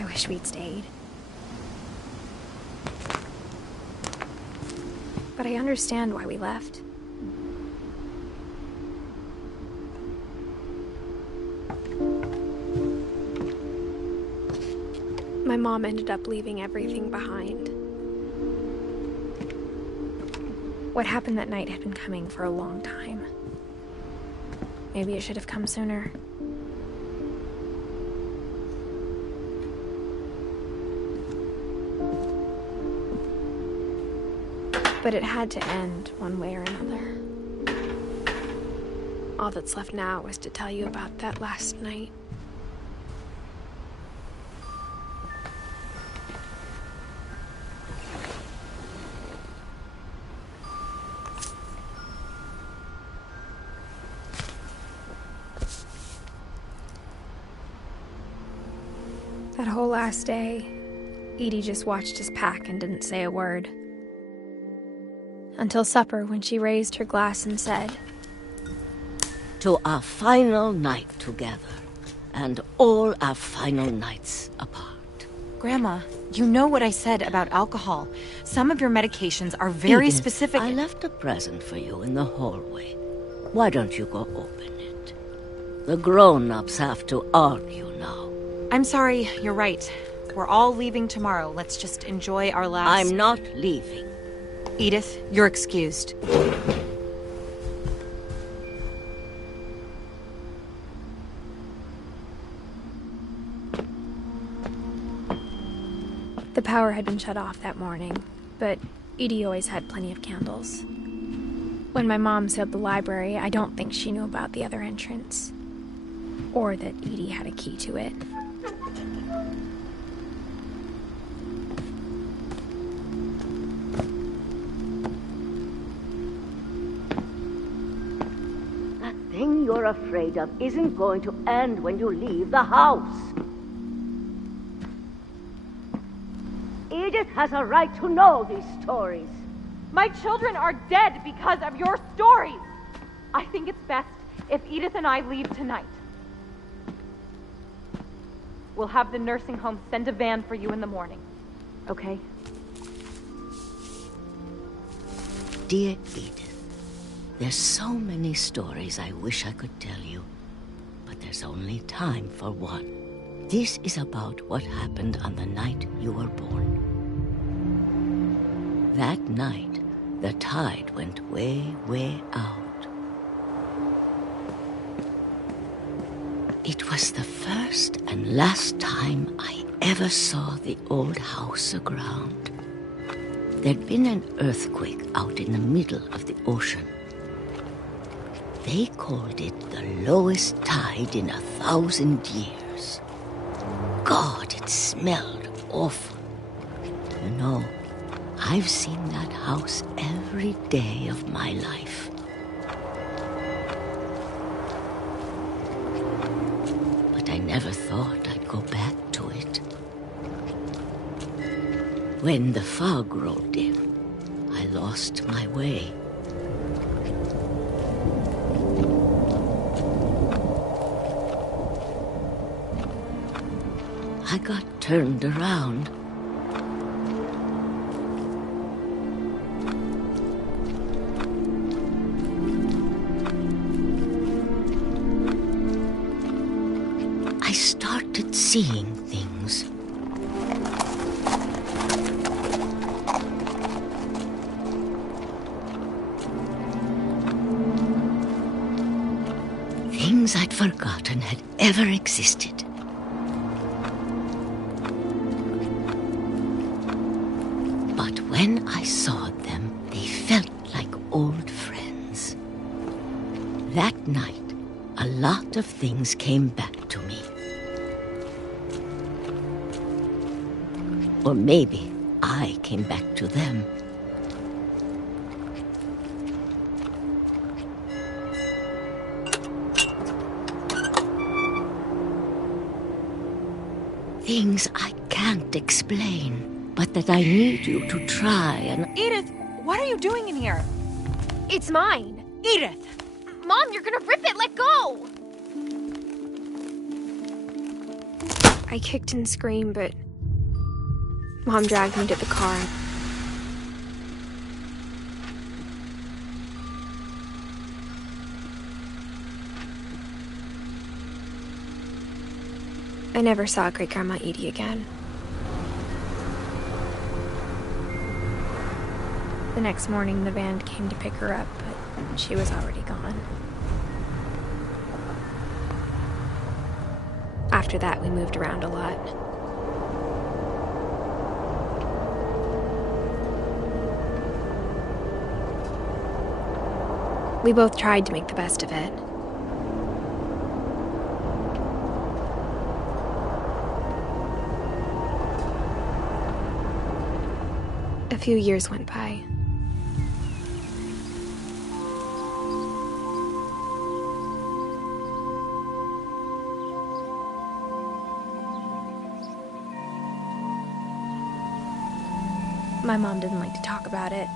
I wish we'd stayed. But I understand why we left. My mom ended up leaving everything behind. What happened that night had been coming for a long time. Maybe it should have come sooner. But it had to end one way or another. All that's left now is to tell you about that last night. That whole last day, Edie just watched us pack and didn't say a word. Until supper, when she raised her glass and said, "To our final night together, and all our final nights apart." Grandma, you know what I said about alcohol. Some of your medications are very Edith, specific. I left a present for you in the hallway. Why don't you go open it? The grown-ups have to argue now. I'm sorry, you're right. We're all leaving tomorrow. Let's just enjoy our last... I'm not leaving. Edith, you're excused. The power had been shut off that morning, but Edie always had plenty of candles. When my mom sealed the library, I don't think she knew about the other entrance. Or that Edie had a key to it. That thing you're afraid of isn't going to end when you leave the house. Edith has a right to know these stories. My children are dead because of your stories. I think it's best if Edith and I leave tonight. We'll have the nursing home send a van for you in the morning. Okay? Dear Edith, there's so many stories I wish I could tell you, but there's only time for one. This is about what happened on the night you were born. That night, the tide went way, way out. It was the first and last time I ever saw the old house aground. There'd been an earthquake out in the middle of the ocean. They called it the lowest tide in 1,000 years. God, it smelled awful. You know, I've seen that house every day of my life. But I never thought I'd go back to it. When the fog rolled in, I lost my way. I got turned around. I started seeing things. Things I'd forgotten had ever existed. But when I saw them, they felt like old friends. That night, a lot of things came back to me. Or maybe I came back to them. Things I can't explain, but that I need you to try and... Edith, what are you doing in here? It's mine. Edith! Mom, you're gonna rip it! Let go! I kicked and screamed, but Mom dragged me to the car. I never saw Great-Grandma Edie again. The next morning, the van came to pick her up, but she was already gone. After that, we moved around a lot. We both tried to make the best of it. A few years went by. My mom didn't like to talk about it.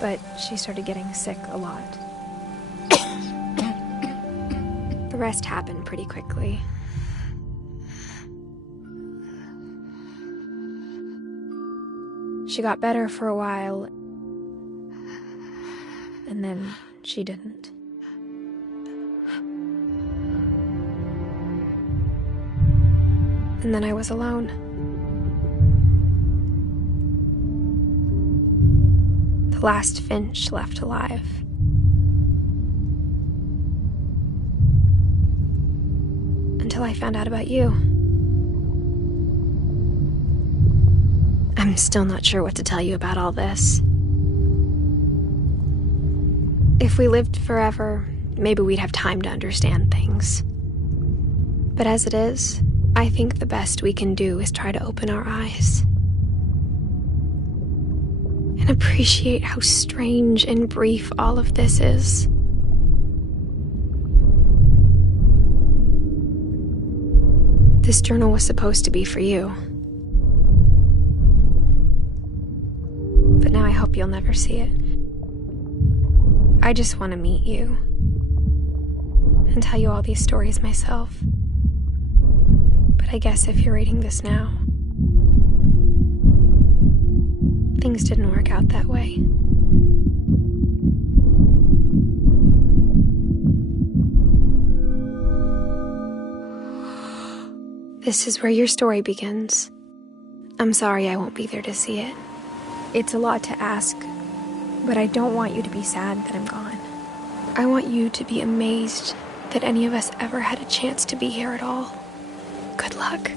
But she started getting sick a lot. The rest happened pretty quickly. She got better for a while, and then she didn't. And then I was alone. The last Finch left alive. Until I found out about you. I'm still not sure what to tell you about all this. If we lived forever, maybe we'd have time to understand things. But as it is, I think the best we can do is try to open our eyes. And appreciate how strange and brief all of this is. This journal was supposed to be for you. But now I hope you'll never see it. I just want to meet you and tell you all these stories myself. But I guess if you're reading this now, things didn't work out that way. This is where your story begins. I'm sorry I won't be there to see it. It's a lot to ask, but I don't want you to be sad that I'm gone. I want you to be amazed that any of us ever had a chance to be here at all. Good luck.